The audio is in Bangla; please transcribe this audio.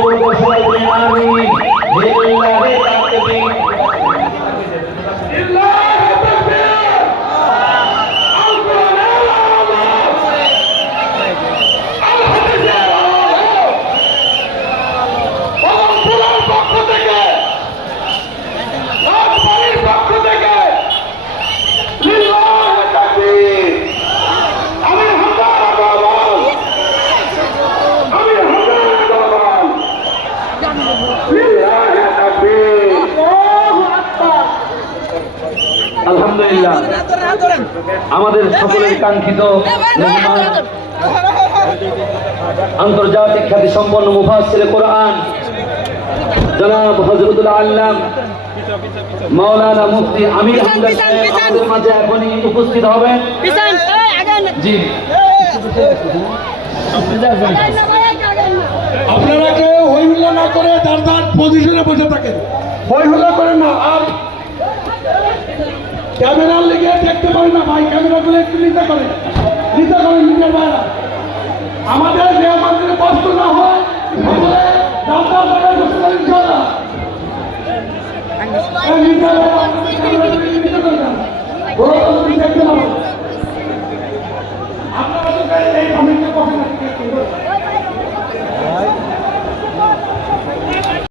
সবাই বলি আমিন। লিল্লাহি তাকবীর। আলহামদুলিল্লাহ আমাদের সকলের কাঙ্ক্ষিত আন্তর্জাতিক খ্যাতি সম্পন্ন মুফাসসিরে কোরআন জনাব হযরতুল আল্লাম মাওলানা মুফতি আমির হামদা সাহেব আমাদের মাঝে এখনই উপস্থিত হবেন। জি আপনারা কেউ হই হুল্লা না করে তার তার পজিশনে বসে থাকেন, হই হুল্লা করেন না। আর ক্যামেরার লেগে দেখতে পারেন না ভাই, ক্যামেরাগুলো একটু নিতে করেন নিজের বাইরা। আমাদের যে আমাদের কষ্ট না হয় আপনারা এই